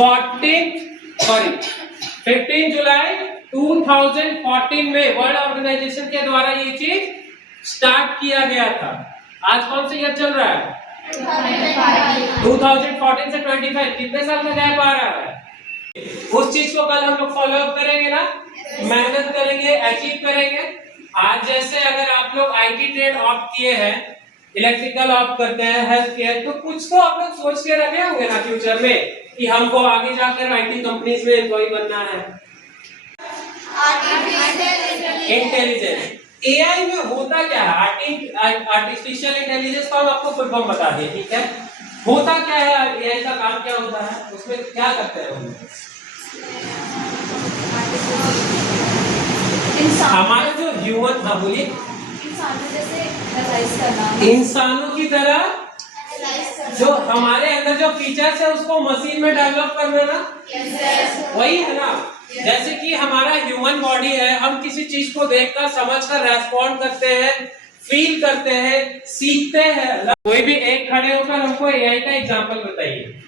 15 जुलाई 2014 में world organisation के द्वारा ये चीज स्टार्ट किया गया था। आज कौन सा ईयर चल रहा है? 2014 से 25, कितने साल का गैप आ रहा है? उस चीज को कल हम लोग फॉलो अप करेंगे ना, मेहनत करेंगे, अचीव करेंगे। आज जैसे अगर आप लोग आईटी ट्रेड ऑप्ट किए हैं, इलेक्ट्रिकल ऑप्ट करते हैं, हेल्थ केयर, तो कुछ तो आप लोग सोच के रखे होंगे ना फ्यूचर में कि हमको आगे जाकर आईटी कंपनीज में एम्प्लॉय बनना है। इंटेलिजेंस, एआई में होता क्या है? आर्टिफिशियल इंटेलिजेंस को हम आपको फुल फॉर्म बता दें, ठीक है? होता क्या है, एआई का काम क्या होता है, उसमें क्या करते हैं हम? हमारे जो ह्यूमन, हाँ बोलिए, इंसानों की तरह जो हमारे अंदर जो फीचर्स है उसको मशीन में डेवलप करना ना, वही है ना। जैसे कि हमारा ह्यूमन बॉडी है, हम किसी चीज को देखकर समझकर रेस्पॉन्ड करते हैं, फील करते हैं, सीखते हैं। कोई भी एक खड़े होकर हमको एआई का एग्जांपल बताइए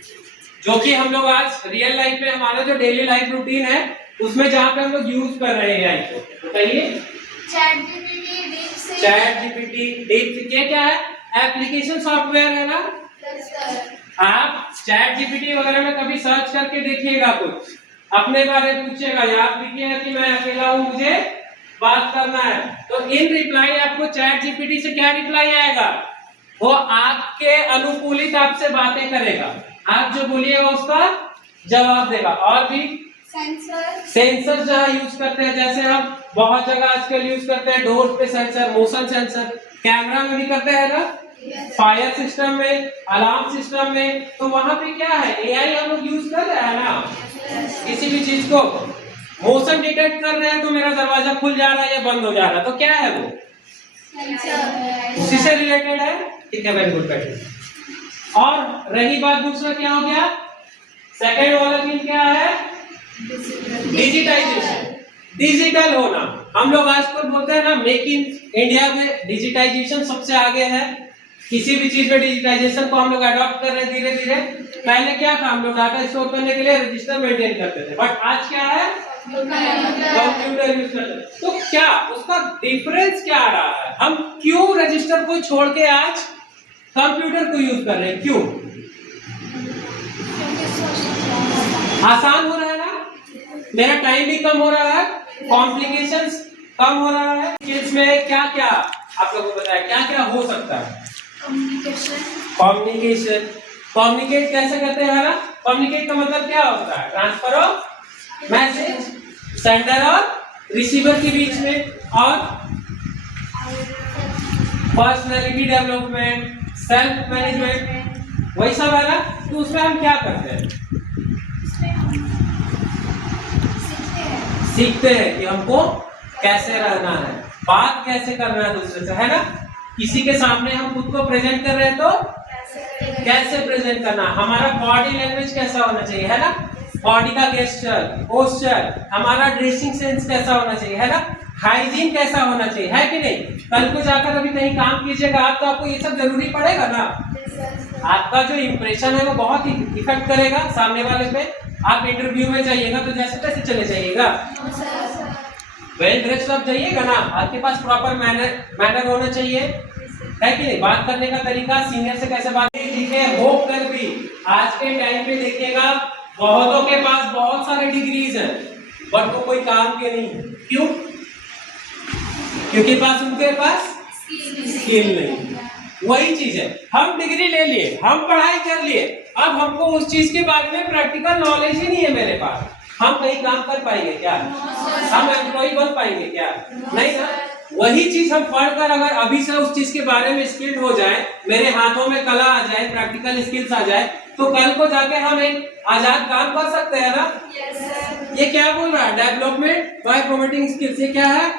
जो कि हम लोग आज रियल लाइफ में, हमारा जो डेली लाइफ रूटीन है उसमें जहाँ पे हम लोग यूज कर रहे हैं एआई को, बताइए। चैट जीपीटी, डीपसीक क्या है? एप्लीकेशन सॉफ्टवेयर है ना। आप चैट जीपीटी वगैरह में कभी सर्च करके देखिएगा, कुछ अपने बारे में पूछिएगा या आप लिखिएगा कि मैं अकेला हूँ, मुझे बात करना है, तो इन रिप्लाई आपको चैट जीपीटी से क्या रिप्लाई आएगा? वो आपके अनुकूलित आपसे बातें करेगा, आप जो बोलिएगा उसका जवाब देगा। और भी सेंसर जहाँ यूज करते हैं, जैसे हम बहुत जगह आजकल यूज करते हैं डोर पे सेंसर, मोशन सेंसर, कैमरा में भी करते हैं ना, फायर सिस्टम में, अलार्म सिस्टम में, तो वहां पे क्या है? एआई हम लोग यूज कर रहे हैं ना। किसी भी चीज को मोशन डिटेक्ट कर रहे हैं तो मेरा दरवाजा खुल जा रहा है या बंद हो जा रहा है, तो क्या है वो? उसी से रिलेटेड है, ठीक है, वेरी गुड बेटा। और रही बात दूसरा, क्या हो गया? सेकेंड वाला चीज क्या है? डिजिटाइजेशन, डिजिटल होना। हम लोग आजकल बोलते हैं ना, मेक इन इंडिया में डिजिटाइजेशन सबसे आगे है। किसी भी चीज में डिजिटाइजेशन को हम लोग अडॉप्ट कर रहे हैं धीरे धीरे। पहले क्या था, हम लोग डाटा स्टोर करने के लिए रजिस्टर मेंटेन करते थे, बट आज क्या है? कंप्यूटर यूज करते हैं। तो क्या उसका डिफरेंस क्या आ रहा है? हम क्यों रजिस्टर को छोड़ के आज कंप्यूटर को यूज कर रहे हैं? क्यों? आसान हो रहा है ना, मेरा टाइम भी कम हो रहा है, कॉम्प्लिकेशंस कम हो रहा है। इसमें क्या क्या आप लोगों को बताया, क्या क्या हो सकता है? कम्युनिकेशन, कम्युनिकेट कैसे करते हैं ना? कम्युनिकेट का मतलब क्या होता है? ट्रांसफर ऑफ मैसेज, सेंडर और रिसीवर के बीच में, और पर्सनैलिटी डेवलपमेंट, सेल्फ मैनेजमेंट, वही सब है ना। तो उसमें हम क्या करते हैं? सीखते हैं कि हमको कैसे रहना है, बात कैसे करना है दूसरे से, है ना। किसी के सामने हम खुद को प्रेजेंट कर रहे हैं तो कैसे प्रेजेंट करना, हमारा बॉडी लैंग्वेज कैसा होना चाहिए, है ना, बॉडी का गेस्चर, पोस्चर, हमारा ड्रेसिंग सेंस कैसा होना चाहिए, है ना, हाइजीन कैसा होना चाहिए, है कि नहीं। कल को जाकर अभी कहीं काम कीजिएगा आप, तो आपको ये सब जरूरी पड़ेगा ना। आपका जो इंप्रेशन है वो बहुत ही इफेक्ट करेगा सामने वाले पे। आप इंटरव्यू में जाइएगा तो जैसे तैसे चले जाइएगा, वेल ड्रेस्ड अप जाइएगा ना, आपके पास प्रॉपर मैनर होना चाहिए, है कि नहीं। बात करने का तरीका, सीनियर से कैसे बात लिखे हो कर भी आज के टाइम पे देखिएगा बहुतों के पास बहुत सारे डिग्रीज हैं, बट वो कोई काम के नहीं है। क्यों? क्योंकि उनके पास स्किल नहीं। वही चीज है, हम डिग्री ले लिए, हम पढ़ाई कर लिए, अब हमको उस चीज के बारे में प्रैक्टिकल नॉलेज ही नहीं है मेरे पास। हम कहीं काम कर पाएंगे क्या? हम एम्प्लॉय बन पाएंगे क्या? नहीं ना। वही चीज हम पढ़कर अगर अभी से उस चीज के बारे में स्किल्ड हो जाए, मेरे हाथों में कला आ जाए, प्रैक्टिकल स्किल्स आ जाए, तो कल को जाके हम एक आजाद काम कर सकते हैं ना। ये क्या बोल रहा है? Development bye promoting skills. ये क्या है?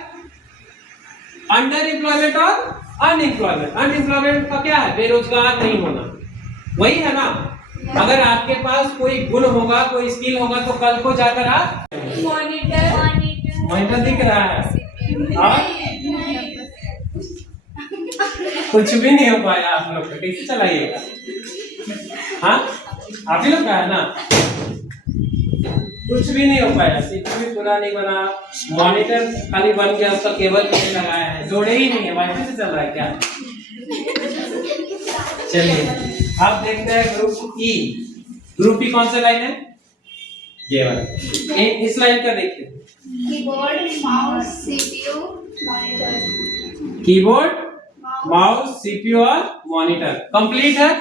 अंडर एम्प्लॉयमेंट और अनएम्प्लॉयमेंट। अनएम्प्लॉयमेंट का क्या है? बेरोजगार नहीं होना, वही है ना। अगर आपके पास कोई गुण होगा, कोई स्किल होगा, तो कल को जाकर आप मॉनिटर दिख रहा है और कुछ भी नहीं हो पाया आप लोग का, कैसे चलाइएगा? हाँ, आप ही लोग का है ना। कुछ भी नहीं हो पाया, सीपीयू भी पूरा नहीं बना, मॉनिटर खाली बन गया, उसका केबल भी नहीं लगाया है, जोड़े ही नहीं है, वाईफाई से चल रहा है क्या? चलिए अब देखते हैं ग्रुप ई। ग्रुप ई कौन सा लाइन है? ये वाला। इस लाइन का देखिए, keyboard, mouse, CPU, monitor. Keyboard, mouse, CPU और मॉनिटर कंप्लीट है।